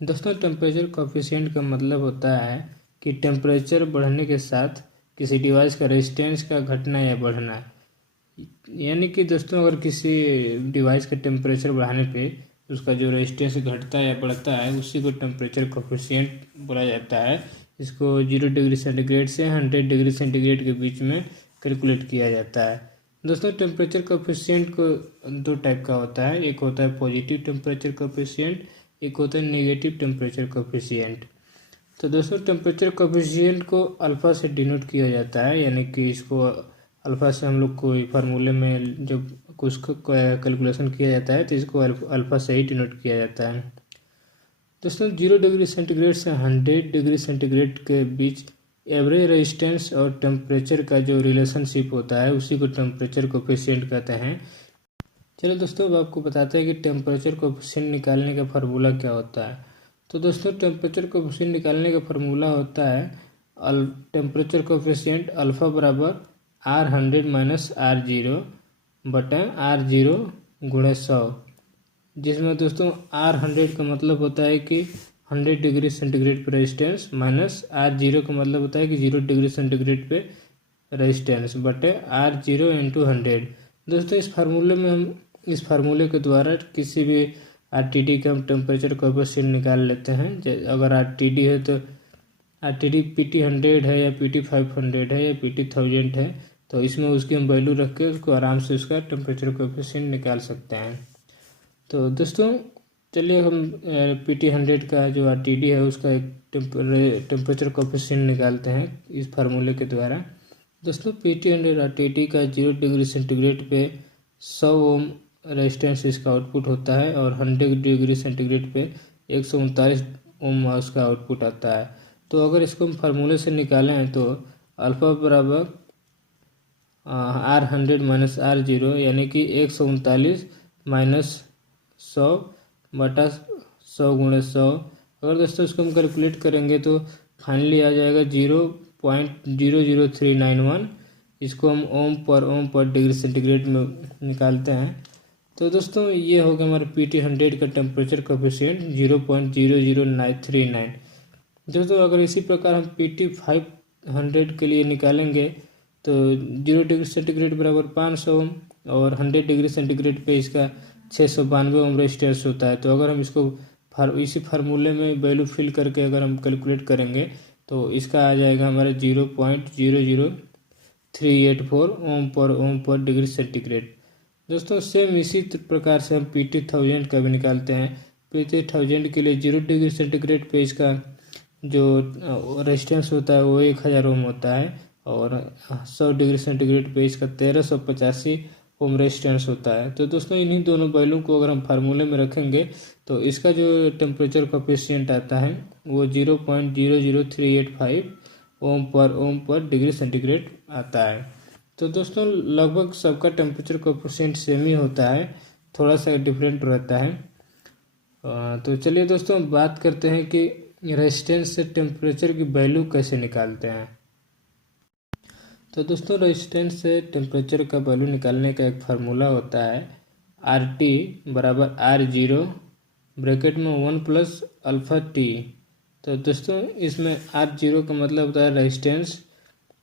दोस्तों temperature coefficient का मतलब होता है कि टेम्परेचर बढ़ने के साथ किसी डिवाइस का रेजिस्टेंस का घटना या बढ़ना। यानी कि दोस्तों अगर किसी डिवाइस का टेम्परेचर बढ़ाने पे उसका जो रेजिस्टेंस घटता है या बढ़ता है उसी को टेम्परेचर कोफिशिएंट बोला जाता है। इसको 0 डिग्री सेंटीग्रेड से 100 डिग्री सेंटीग्रेड के बीच में कैलकुलेट किया जाता है। दोस्तों टेम्परेचर कोफिशिएंट को दो टाइप का होता है, एक होता है पॉजिटिव टेम्परेचर कोफिशिएंट, एक होता है नेगेटिव टेम्परेचर कोफिशिएंट। तो दोस्तों टेम्परेचर कोफिशिएंट को अल्फ़ा से डिनोट किया जाता है, यानी कि इसको अल्फ़ा से हम लोग कोई फार्मूले में जब कुछ कैलकुलेशन किया जाता है तो इसको अल्फ़ा से ही डिनोट किया जाता है। दोस्तों 0 डिग्री सेंटीग्रेड से 100 डिग्री सेंटीग्रेड के बीच एवरेज रेजिस्टेंस और टेम्परेचर का जो रिलेशनशिप होता है उसी को टेम्परेचर कोफिशिएंट कहते हैं। चलो दोस्तों अब आपको बताते हैं कि टेम्परेचर कोफिशिएंट निकालने का फार्मूला क्या होता है। तो दोस्तों टेम्परेचर कोफिशिएंट निकालने का फार्मूला होता है टेम्परेचर कोफिशिएंट अल्फ़ा बराबर R100 माइनस R0 बटा R0 गुणे 100, जिसमें दोस्तों R100 का मतलब होता है कि 100 डिग्री सेंटीग्रेड पे रेजिस्टेंस माइनस R0 का मतलब होता है कि 0 डिग्री सेंटीग्रेड पे रेजिस्टेंस बटे R0 इंटू 100। दोस्तों इस फार्मूले के द्वारा किसी भी RTD का हम टेम्परेचर कोफिशिएंट निकाल लेते हैं। अगर RTD है तो RTD PT100 है या PT500 है या PT1000 है, तो इसमें उसकी हम वैल्यू रख के उसको आराम से उसका टेम्परेचर कोफिशिएंट निकाल सकते हैं। तो दोस्तों चलिए हम PT100 का जो RTD है उसका एक टेम्परेचर कोफिशिएंट निकालते हैं इस फार्मूले के द्वारा। दोस्तों PT100 RTD का 0 डिग्री सेंटीग्रेड पे 100 ओम रेजिस्टेंस इसका आउटपुट होता है और 100 डिग्री सेंटीग्रेड पे 139 ओम उसका आउटपुट आता है। तो अगर इसको हम फार्मूले से निकालें तो अल्फ़ा बराबर R100 माइनस R0 यानी कि 139 माइनस 100 बटा 100 गुणे 100। अगर दोस्तों इसको हम कैलकुलेट करेंगे तो फाइनली आ जाएगा 0.00391। इसको हम ओम पर डिग्री सेंटीग्रेड में निकालते हैं। तो दोस्तों ये हो गया हमारा PT100 का टेम्परेचर कोफिशिएंट 0.00939। दोस्तों अगर इसी प्रकार हम PT500 के लिए निकालेंगे तो 0 डिग्री सेंटीग्रेड बराबर 500 ओम और 100 डिग्री सेंटीग्रेड पे इसका 692 ओम रेजिस्टेंस होता है। तो अगर हम इसको इसी फार्मूले में वैल्यू फिल करके अगर हम कैलकुलेट करेंगे तो इसका आ जाएगा हमारा 0.00384 ओम पर डिग्री सेंटीग्रेड। दोस्तों सेम इसी प्रकार से हम PT1000 का भी निकालते हैं। PT1000 के लिए 0 डिग्री सेंटीग्रेड पे इसका जो रेजिस्टेंस होता है वो 1000 ओम होता है और 100 डिग्री सेंटीग्रेड पे इसका 1385 ओम रेजिस्टेंस होता है। तो दोस्तों इन्हीं दोनों वैल्यू को अगर हम फार्मूले में रखेंगे तो इसका जो टेम्परेचर कोफिशिएंट आता है वो 0.00385 ओम पर डिग्री सेंटीग्रेड आता है। तो दोस्तों लगभग सबका टेम्परेचर कोफिशिएंट सेम ही होता है, थोड़ा सा डिफरेंट रहता है। तो चलिए दोस्तों बात करते हैं कि रेजिस्टेंस से टेम्परेचर की वैल्यू कैसे निकालते हैं। तो दोस्तों रेजिस्टेंस से टेम्परेचर का वैल्यू निकालने का एक फार्मूला होता है RT बराबर R0 ब्रैकेट में 1 प्लस अल्फ़ा T। तो दोस्तों इसमें R0 का मतलब होता है रेजिस्टेंस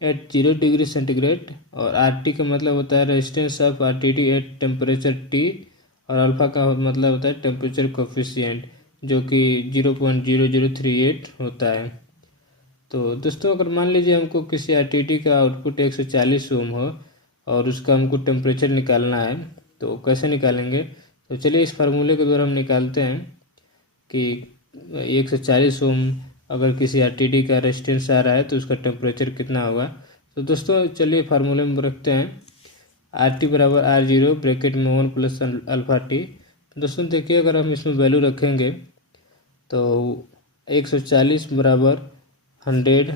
एट 0 डिग्री सेंटीग्रेड और RT का मतलब होता है resistance of RTD at temperature T और अल्फ़ा का मतलब होता है टेम्परेचर कोफिशिएंट जो कि 0.0038 होता है। तो दोस्तों अगर मान लीजिए हमको किसी RTD का आउटपुट 140 ओम हो और उसका हमको टेम्परेचर निकालना है तो कैसे निकालेंगे। तो चलिए इस फार्मूले के द्वारा हम निकालते हैं कि 140 ओम अगर किसी RTD का रेजिस्टेंस आ रहा है तो उसका टेम्परेचर कितना होगा। तो दोस्तों चलिए फार्मूले में रखते हैं RT बराबर R0 ब्रैकेट में 1 प्लस अल्फ़ा T। दोस्तों देखिए अगर हम इसमें वैल्यू रखेंगे तो 140 बराबर 100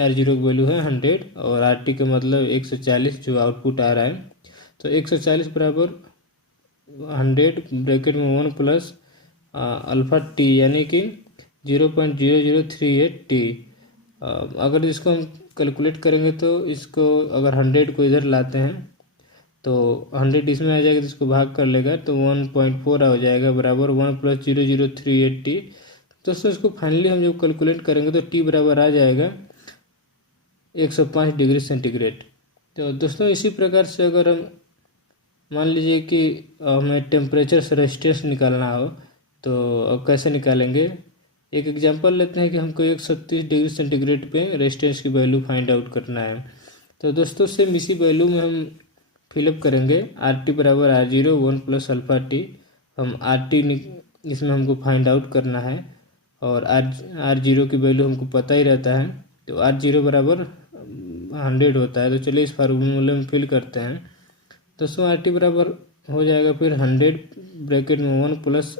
R0 की वैल्यू है 100 और RT का मतलब 140 जो आउटपुट आ रहा है। तो 140 बराबर 100 ब्रैकेट में 1 प्लस अल्फ़ा T यानी कि 0.0038 T। अगर इसको हम कैलकुलेट करेंगे तो इसको अगर 100 को इधर लाते हैं तो 100 इसमें आ जाएगा तो इसको भाग कर लेगा तो 1.4 हो जाएगा बराबर 1 प्लस 0038 T दोस्तों इसको फाइनली हम जब कैलकुलेट करेंगे तो टी बराबर आ जाएगा 105 डिग्री सेंटीग्रेड। तो दोस्तों इसी प्रकार से अगर हम मान लीजिए कि हमें टेम्परेचर से रेजिस्टेंस निकालना हो तो अब कैसे निकालेंगे। एक एग्जांपल लेते हैं कि हमको 136 डिग्री सेंटीग्रेड पे रेजिस्टेंस की वैल्यू फाइंड आउट करना है। तो दोस्तों सेम इसी वैल्यू में हम फिलअप करेंगे आर टी बराबर R0 1 प्लस अल्फ़ा टी। हम आर टी इसमें हमको फाइंड आउट करना है और R0 की वैल्यू हमको पता ही रहता है। तो R0 बराबर 100 होता है। तो चलिए इस फार्मूले में फिल करते हैं। दोस्तों आर टी बराबर हो जाएगा फिर 100 ब्रैकेट में 1 प्लस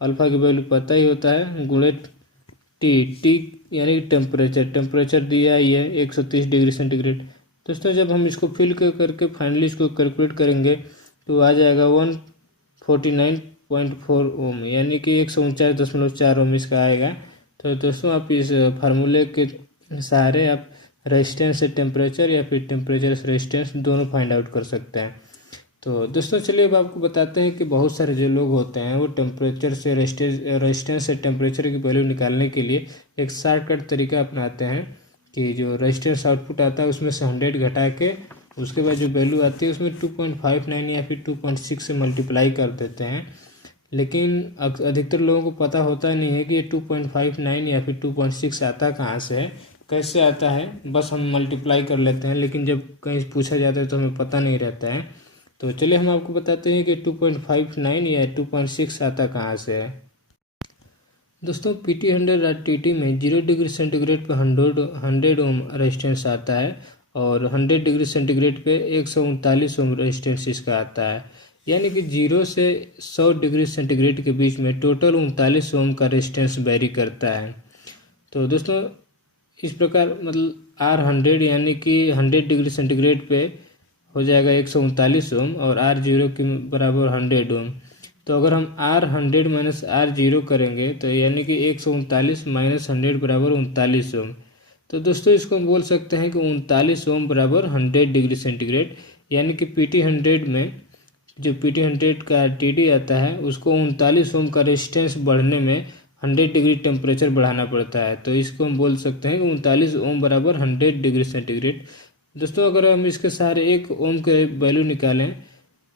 अल्फ़ा की वैल्यू पता ही होता है गुणे टी यानी टेम्परेचर दिया ही है 130 डिग्री सेंटीग्रेड। दोस्तों जब हम इसको फिल करके फाइनली इसको कैलकुलेट करेंगे तो आ जाएगा 149.4 ओम यानी कि 149.4 ओम इसका आएगा। तो दोस्तों आप इस फार्मूले के सहारे आप रेजिस्टेंस से टेम्परेचर या फिर टेम्परेचर से रेजिस्टेंस दोनों फाइंड आउट कर सकते हैं। तो दोस्तों चलिए अब आपको बताते हैं कि बहुत सारे जो लोग होते हैं वो टेम्परेचर से रेजिस्टेंस से टेम्परेचर की वैल्यू निकालने के लिए एक शॉर्टकट तरीका अपनाते हैं कि जो रेजिस्टेंस आउटपुट आता है उसमें से 100 घटा के उसके बाद जो वैल्यू आती है उसमें 2.59 या फिर 2.6 से मल्टीप्लाई कर देते हैं। लेकिन अधिकतर लोगों को पता होता नहीं है कि ये 2.59 या फिर 2.6 आता कहाँ से है, कैसे आता है। बस हम मल्टीप्लाई कर लेते हैं, लेकिन जब कहीं पूछा जाता है तो हमें पता नहीं रहता है। तो चलिए हम आपको बताते हैं कि 2.59 या 2.6 आता कहाँ से है। दोस्तों PT100 RTT में 0 डिग्री सेंटीग्रेड पे 100 ओम रेजिस्टेंस आता है और 100 डिग्री सेंटीग्रेड पे 139 ओम रेजिस्टेंस इसका आता है। यानी कि 0 से 100 डिग्री सेंटीग्रेड के बीच में टोटल 39 ओम का रेजिस्टेंस वेरी करता है। तो दोस्तों इस प्रकार मतलब R100 यानी कि 100 डिग्री सेंटीग्रेड पे हो जाएगा 139 ओम और R0 के बराबर 100 ओम। तो अगर हम R100 माइनस R0 करेंगे तो यानी कि 139 माइनस 100 बराबर 39 ओम। तो दोस्तों इसको हम बोल सकते हैं कि 39 ओम बराबर 100 डिग्री सेंटीग्रेड। यानी कि PT100 में जो PT100 का RTD आता है उसको 39 ओम का रेजिस्टेंस बढ़ने में 100 डिग्री टेम्परेचर बढ़ाना पड़ता है। तो इसको हम बोल सकते हैं कि 39 ओम बराबर 100 डिग्री सेंटीग्रेड। दोस्तों अगर हम इसके सहारे 1 ओम के वैल्यू निकालें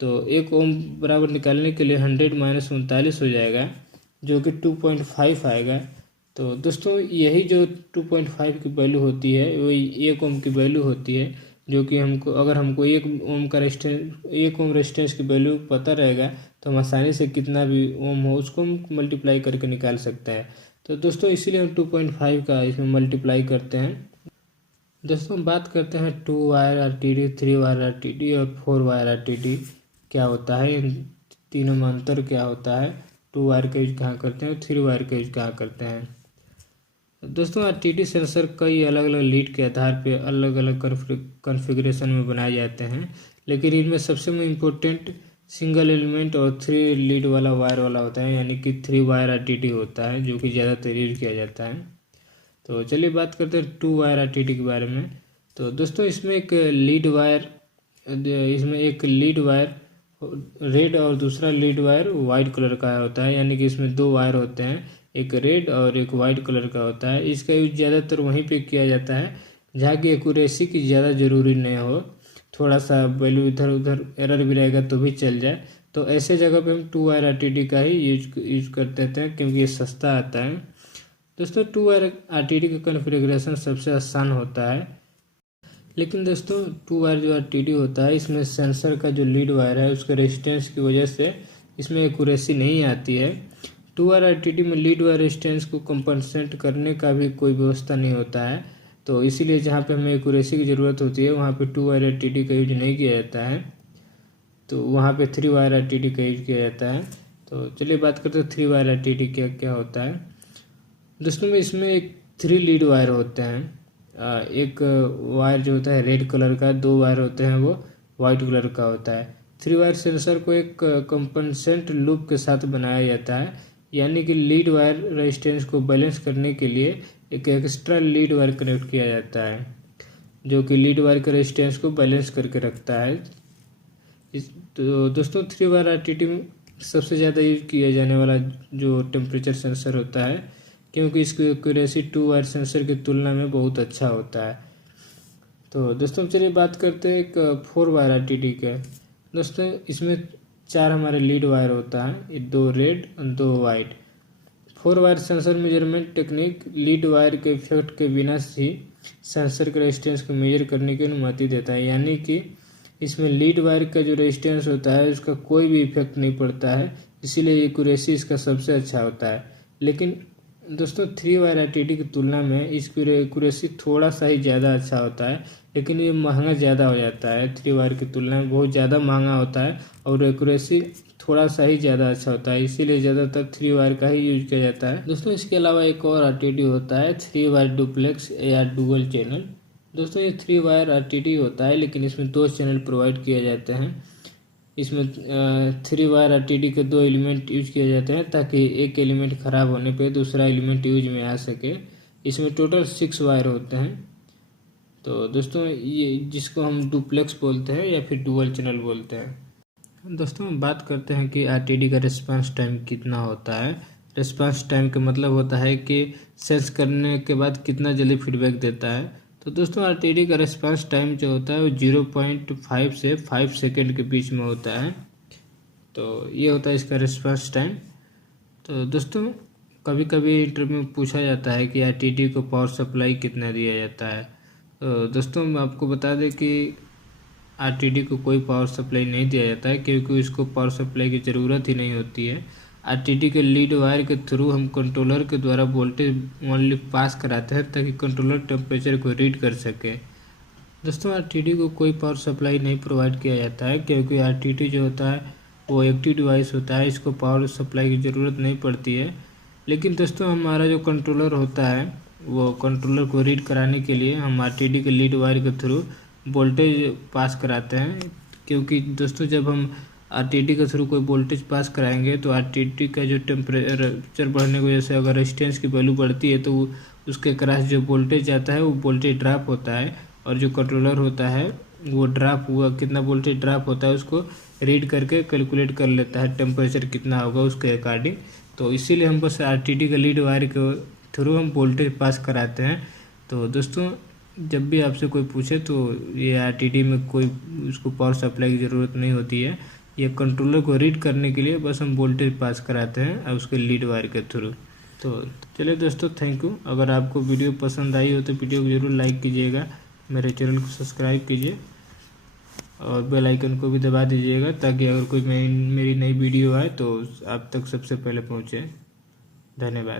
तो 1 ओम बराबर निकालने के लिए 100 माइनस 39 हो जाएगा जो कि 2.5 आएगा। तो दोस्तों यही जो 2.5 की वैल्यू होती है वही 1 ओम की वैल्यू होती है, जो कि हमको अगर हमको 1 ओम का रेजिस्टेंस 1 ओम रेजिस्टेंस की वैल्यू पता रहेगा तो हम आसानी से कितना भी ओम हो उसको हम मल्टीप्लाई करके निकाल सकते हैं। तो दोस्तों इसीलिए हम 2.5 का इसमें मल्टीप्लाई करते हैं। दोस्तों बात करते हैं 2 वायर RTD, 3 वायर RTD और 4 वायर RTD क्या होता है, इन तीनों में अंतर क्या होता है, 2 वायर का यूज कहाँ करते हैं, 3 वायर का यूज कहाँ करते हैं। दोस्तों RTD सेंसर कई अलग अलग लीड के आधार पर अलग अलग कॉन्फ़िगरेशन में बनाए जाते हैं, लेकिन इनमें सबसे इम्पोर्टेंट सिंगल एलिमेंट और 3 लीड वाला वायर वाला होता है, यानी कि 3 वायर RTD होता है जो कि ज़्यादातर यूज किया जाता है। तो चलिए बात करते हैं 2 वायर RTD के बारे में। तो दोस्तों इसमें एक लीड वायर रेड और दूसरा लीड वायर वाइट कलर का होता है, यानी कि इसमें 2 वायर होते हैं, एक रेड और एक वाइट कलर का होता है। इसका यूज ज़्यादातर वहीं पे किया जाता है जहाँ की एक्यूरेसी की ज़्यादा ज़रूरी नहीं हो, थोड़ा सा वैल्यू इधर उधर एरर भी रहेगा तो भी चल जाए। तो ऐसे जगह पे हम 2 वायर RTD का ही यूज करते हैं क्योंकि ये सस्ता आता है। दोस्तों 2 वायर RTD का कॉन्फ़िगरेशन सबसे आसान होता है, लेकिन दोस्तों 2 वायर जो RTD होता है इसमें सेंसर का जो लीड वायर है उसके रेजिस्टेंस की वजह से इसमें एक्यूरेसी नहीं आती है। 2 वायर RTD में लीड वायर रेजिस्टेंस को कंपनसेट करने का भी कोई व्यवस्था नहीं होता है, तो इसीलिए जहाँ पे हमें एक्यूरेसी की ज़रूरत होती है वहाँ पे 2 वायर RTD का यूज नहीं किया जाता है, तो वहाँ पे 3 वायर RTD का यूज किया जाता है। तो चलिए बात करते हैं 3 वायर RTD क्या क्या होता है। दोस्तों में इसमें एक 3 लीड वायर होते हैं, एक वायर जो होता है रेड कलर का, 2 वायर होते हैं वो वाइट कलर का होता है। 3 वायर सेंसर को एक कंपनसेंट लूप के साथ बनाया जाता है, यानी कि लीड वायर रेजिस्टेंस को बैलेंस करने के लिए एक एक्स्ट्रा लीड वायर कनेक्ट किया जाता है जो कि लीड वायर के रेजिस्टेंस को बैलेंस करके रखता है। तो दोस्तों 3 वायर RTD में सबसे ज़्यादा यूज किया जाने वाला जो टेम्परेचर सेंसर होता है क्योंकि इसकी एक्यूरेसी 2 वायर सेंसर की तुलना में बहुत अच्छा होता है। तो दोस्तों चलिए बात करते हैं एक 4 वायर RTD के। दोस्तों इसमें 4 हमारे लीड वायर होता है, 2 रेड और 2 white. 4 wire sensor measurement technique lead wire के इफेक्ट के बिना ही सेंसर के रेजिस्टेंस को मेजर करने की अनुमति देता है, यानी कि इसमें लीड वायर का जो रेजिस्टेंस होता है उसका कोई भी इफेक्ट नहीं पड़ता है, इसीलिए एक्यूरेसी इसका सबसे अच्छा होता है। लेकिन दोस्तों 3 वायर RTD की तुलना में इसकी एक्यूरेसी थोड़ा सा ही ज़्यादा अच्छा होता है, लेकिन ये महंगा ज़्यादा हो जाता है। 3 वायर की तुलना में बहुत ज़्यादा महंगा होता है और एक्यूरेसी थोड़ा सा ही ज़्यादा अच्छा होता है, इसीलिए ज़्यादातर 3 वायर का ही यूज किया जाता है। दोस्तों इसके अलावा एक और RTD होता है 3 वायर डुप्लेक्स या डुअल चैनल। दोस्तों ये 3 वायर RTD होता है, लेकिन इसमें 2 चैनल प्रोवाइड किए जाते हैं। इसमें 3 वायर RTD के 2 एलिमेंट यूज किए जाते हैं ताकि एक एलिमेंट ख़राब होने पे दूसरा एलिमेंट यूज में आ सके। इसमें टोटल 6 वायर होते हैं। तो दोस्तों ये जिसको हम डुप्लेक्स बोलते हैं या फिर डुअल चैनल बोलते हैं। दोस्तों बात करते हैं कि RTD का रिस्पांस टाइम कितना होता है। रिस्पांस टाइम का मतलब होता है कि सेंस करने के बाद कितना जल्दी फीडबैक देता है। तो दोस्तों RTD का रिस्पांस टाइम जो होता है वो 0.5 से 5 सेकेंड के बीच में होता है। तो ये होता है इसका रिस्पांस टाइम। तो दोस्तों कभी कभी इंटरव्यू में पूछा जाता है कि RTD को पावर सप्लाई कितना दिया जाता है। तो दोस्तों मैं आपको बता दें कि RTD को कोई पावर सप्लाई नहीं दिया जाता है, क्योंकि इसको पावर सप्लाई की ज़रूरत ही नहीं होती है। RTD के लीड वायर के थ्रू हम कंट्रोलर के द्वारा वोल्टेज ओनली पास कराते हैं ताकि कंट्रोलर टेम्परेचर को रीड कर सके। दोस्तों RTD को कोई पावर सप्लाई नहीं प्रोवाइड किया जाता है, क्योंकि RTD जो होता है वो एक्टिव डिवाइस होता है, इसको पावर सप्लाई की ज़रूरत नहीं पड़ती है। लेकिन दोस्तों हमारा जो कंट्रोलर होता है वो कंट्रोलर को रीड कराने के लिए हम RTD के लीड वायर के थ्रू वोल्टेज पास कराते हैं। क्योंकि दोस्तों जब हम RTD के थ्रू कोई वोल्टेज पास कराएंगे तो RTD का जो टेम्परेचर बढ़ने की वजह से अगर रेजिस्टेंस की वैल्यू बढ़ती है तो उसके क्रॉस जो वोल्टेज आता है वो वोल्टेज ड्रॉप होता है, और जो कंट्रोलर होता है वो ड्रॉप हुआ कितना वोल्टेज ड्रॉप होता है उसको रीड करके कैलकुलेट कर लेता है टेम्परेचर कितना होगा उसके अकॉर्डिंग। तो इसीलिए हम बस RTD का लीड वायर के थ्रू हम वोल्टेज पास कराते हैं। तो दोस्तों जब भी आपसे कोई पूछे तो ये RTD में कोई उसको पावर सप्लाई की ज़रूरत नहीं होती है, ये कंट्रोलर को रीड करने के लिए बस हम वोल्टेज पास कराते हैं और उसके लीड वायर के थ्रू। तो चलिए दोस्तों थैंक यू। अगर आपको वीडियो पसंद आई हो तो वीडियो को ज़रूर लाइक कीजिएगा, मेरे चैनल को सब्सक्राइब कीजिए और बेल आइकन को भी दबा दीजिएगा ताकि अगर कोई मेरी नई वीडियो आए तो आप तक सबसे पहले पहुँचे। धन्यवाद।